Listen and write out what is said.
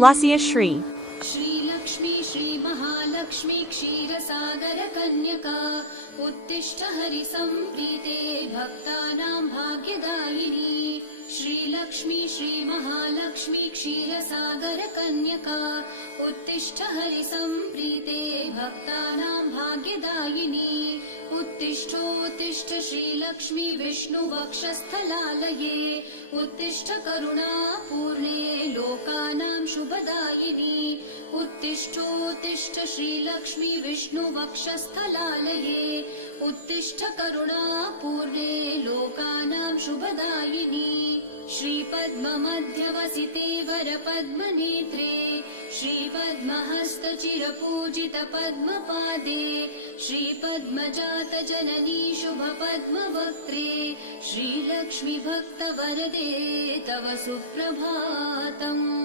लास्य श्री श्रीलक्ष्मी श्रीमहालक्ष्मी क्षीरसागर कन्यका उत्तिष्ठ हरिसम्प्रीते भक्तानां भाग्यदायिनी। श्रीलक्ष्मी श्रीमहालक्ष्मी क्षीरसागर कन्यका उत्तिष्ठ हरिसम्प्रीते भक्तानां भाग्यदायिनी। उत्तिष्ठोत्तिष्ठ श्रीलक्ष्मी विष्णुवक्षस्थलालये उत्तिष्ठ करुणापूर्णे लोकानां शुभदायिनी। उत्तिष्ठोत्तिष्ठ श्रीलक्ष्मी विष्णुवक्षस्थलालये उत्तिष्ठ करुणापूर्णे लोकानां शुभदायिनी। श्रीपद्ममध्यवसिते वरपद्मनेत्रे श्रीपद्महस्तचिरपूजित पद्मपादे श्रीपद्मजातजननी शुभपद्मवक्त्रे श्रीलक्ष्मी भक्तवरदे तव सुप्रभातम्।